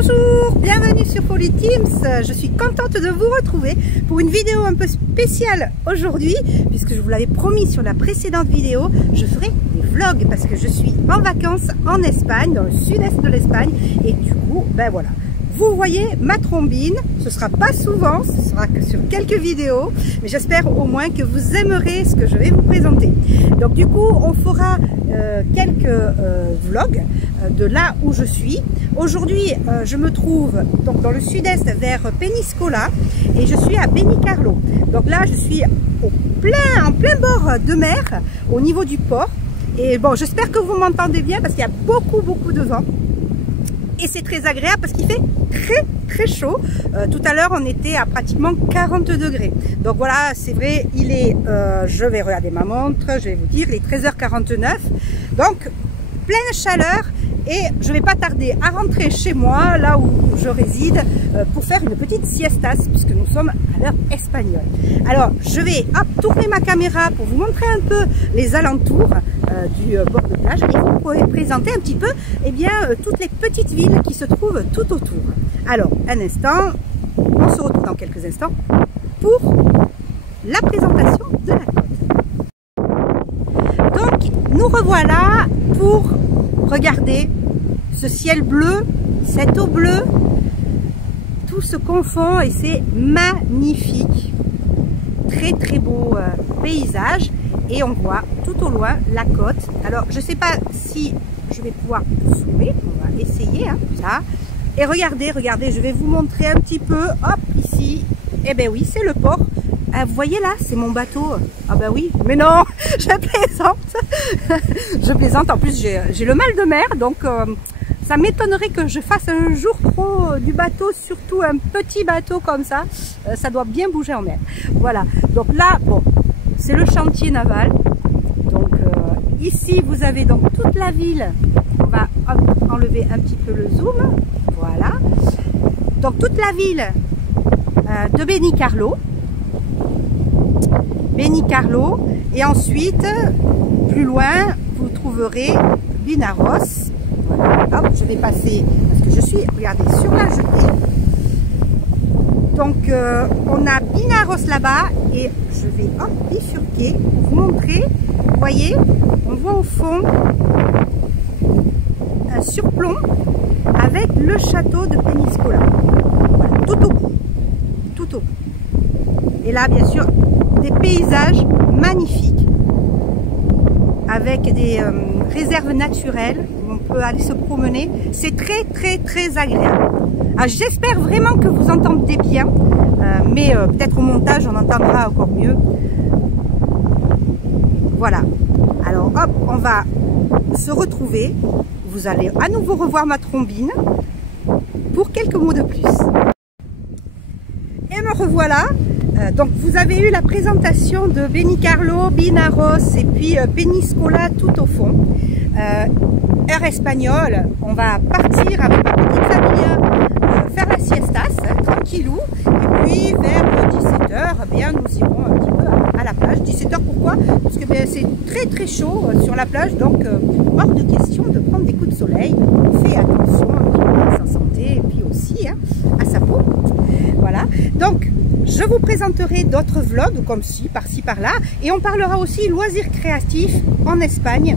Bonjour, bienvenue sur Folly Teams. Je suis contente de vous retrouver pour une vidéo un peu spéciale aujourd'hui, puisque je vous l'avais promis sur la précédente vidéo, je ferai des vlogs parce que je suis en vacances en Espagne, dans le sud-est de l'Espagne, et du coup, ben voilà. Vous voyez ma trombine, ce sera pas souvent, ce sera que sur quelques vidéos, mais j'espère au moins que vous aimerez ce que je vais vous présenter. Donc du coup, on fera quelques vlogs de là où je suis. Aujourd'hui, je me trouve donc dans le sud-est vers Peñíscola et je suis à Benicarló. Donc là, je suis en plein bord de mer, au niveau du port. Et bon, j'espère que vous m'entendez bien parce qu'il y a beaucoup de vent. Et c'est très agréable parce qu'il fait très chaud. Tout à l'heure on était à pratiquement 40 degrés. Donc voilà, c'est vrai, il est, je vais regarder ma montre, je vais vous dire, il est 13h49. Donc pleine chaleur et je vais pas tarder à rentrer chez moi, là où je réside, pour faire une petite siestas puisque nous sommes à l'heure espagnole. Alors je vais tourner ma caméra pour vous montrer un peu les alentours du bord de plage et vous pourrez présenter un petit peu toutes les petites villes qui se trouvent tout autour. Alors un instant, on se retrouve dans quelques instants pour la présentation de la côte. Donc nous revoilà pour regarder ce ciel bleu, cette eau bleue, tout se confond et c'est magnifique. Très beau paysage et on voit tout au loin la côte. Alors je ne sais pas si je vais pouvoir zoomer, on va essayer ça. Et regardez, je vais vous montrer un petit peu, hop, ici, eh ben oui, c'est le port. Vous voyez là, c'est mon bateau. Ah ben oui, mais non, je plaisante. Je plaisante, en plus j'ai le mal de mer, donc ça m'étonnerait que je fasse un jour pro du bateau, surtout un petit bateau comme ça. Ça doit bien bouger en mer. Voilà, donc là, bon, c'est le chantier naval. Donc ici, vous avez donc toute la ville. On va enlever un petit peu le zoom. Voilà. Donc toute la ville de Benicarló. Et ensuite, plus loin, vous trouverez Vinaros. Voilà. Hop, je vais passer parce que je suis, regardez, sur la jetée. Donc on a Vinaros là-bas et je vais bifurquer pour vous montrer. Vous voyez, on voit au fond un surplomb avec le château de Peñíscola. Voilà, tout au bout. Et là, bien sûr, des paysages magnifiques avec des réserves naturelles où on peut aller se promener. C'est très agréable. J'espère vraiment que vous entendez bien, mais peut-être au montage on entendra encore mieux. Voilà. Alors hop, on va se retrouver. Vous allez à nouveau revoir ma trombine pour quelques mots de plus. Et me revoilà. Donc vous avez eu la présentation de Benicarló, Vinaros et puis Peñíscola tout au fond. Heure espagnole, on va partir avec ma petite famille faire la siestas, tranquillou. Et puis vers 17h, nous irons un petit peu à la plage. 17h pourquoi? Parce que c'est très chaud sur la plage, donc hors de question de prendre des coups de soleil. On fait attention un petit peu à sa santé et puis aussi à sa peau. Voilà, donc je vous présenterai d'autres vlogs comme par-ci par-là et on parlera aussi loisirs créatifs en Espagne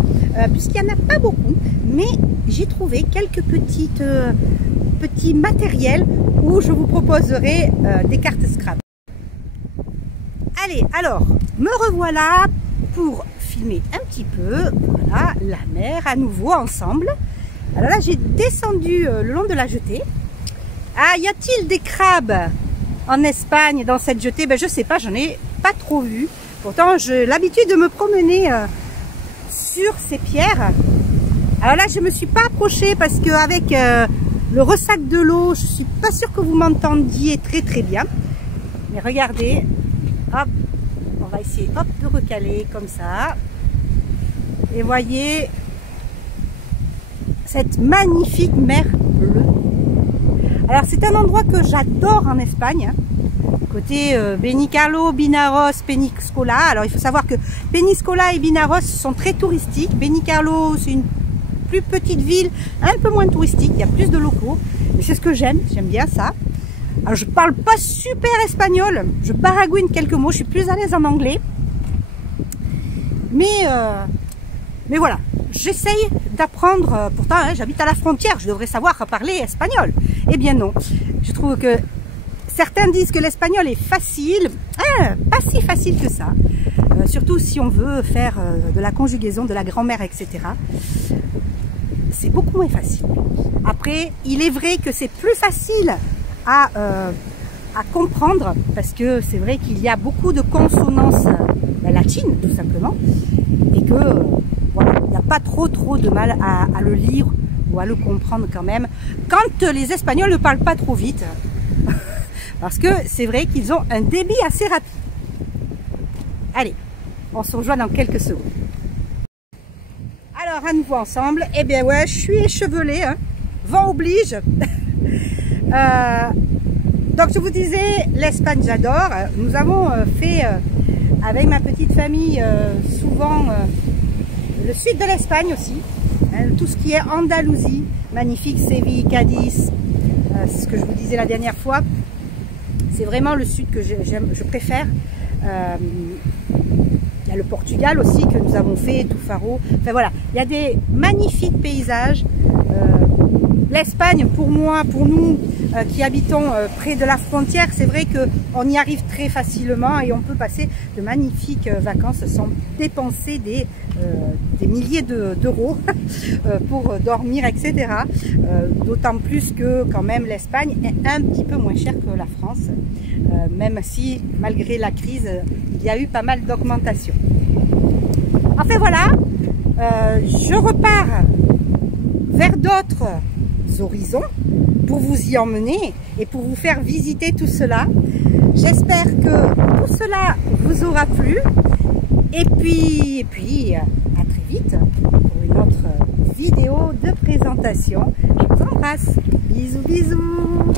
puisqu'il n'y en a pas beaucoup, mais j'ai trouvé quelques petits matériels où je vous proposerai des cartes Scrabble. Allez, alors, me revoilà pour filmer un petit peu, voilà, la mer à nouveau ensemble. Alors là, j'ai descendu le long de la jetée. Ah, y a-t-il des crabes en Espagne dans cette jetée? Ben, je sais pas, j'en ai pas trop vu. Pourtant, j'ai l'habitude de me promener sur ces pierres. Alors là, je me suis pas approchée parce qu'avec le ressac de l'eau, je suis pas sûre que vous m'entendiez très bien. Mais regardez, hop, on va essayer de recaler comme ça. Et voyez cette magnifique mer bleue. Alors c'est un endroit que j'adore en Espagne, côté Benicarló, Vinaros, Peñíscola. Alors il faut savoir que Peñíscola et Vinaros sont très touristiques. Benicarló c'est une plus petite ville, un peu moins touristique, il y a plus de locaux. Et c'est ce que j'aime bien ça. Alors je parle pas super espagnol, je baragouine quelques mots, je suis plus à l'aise en anglais. Mais voilà, j'essaye d'apprendre, pourtant hein, j'habite à la frontière, je devrais savoir parler espagnol. Eh bien non, je trouve que certains disent que l'espagnol est facile, pas si facile que ça. Surtout si on veut faire de la conjugaison, de la grammaire, etc. C'est beaucoup moins facile. Après, il est vrai que c'est plus facile à comprendre, parce que c'est vrai qu'il y a beaucoup de consonances latines, tout simplement, et que voilà, il n'y a pas trop de mal à le lire ou à le comprendre quand même, quand les Espagnols ne parlent pas trop vite, parce que c'est vrai qu'ils ont un débit assez rapide. Allez, on se rejoint dans quelques secondes. Alors, à nouveau ensemble, eh bien ouais, je suis échevelée, hein. Vent oblige. Donc je vous disais, l'Espagne j'adore. Nous avons fait avec ma petite famille souvent le sud de l'Espagne aussi, hein, tout ce qui est Andalousie, magnifique, Séville, Cadiz, ce que je vous disais la dernière fois. C'est vraiment le sud que je préfère. Il y a le Portugal aussi que nous avons fait, tout Faro. Enfin voilà, il y a des magnifiques paysages. L'Espagne, pour moi, pour nous qui habitons près de la frontière, c'est vrai qu'on y arrive très facilement et on peut passer de magnifiques vacances sans dépenser des milliers d'euros pour dormir, etc. D'autant plus que quand même l'Espagne est un petit peu moins chère que la France, même si malgré la crise, il y a eu pas mal d'augmentation. Enfin voilà, je repars vers d'autres horizons pour vous y emmener et pour vous faire visiter tout cela. J'espère que tout cela vous aura plu et puis à très vite pour une autre vidéo de présentation. Je vous embrasse, bisous bisous.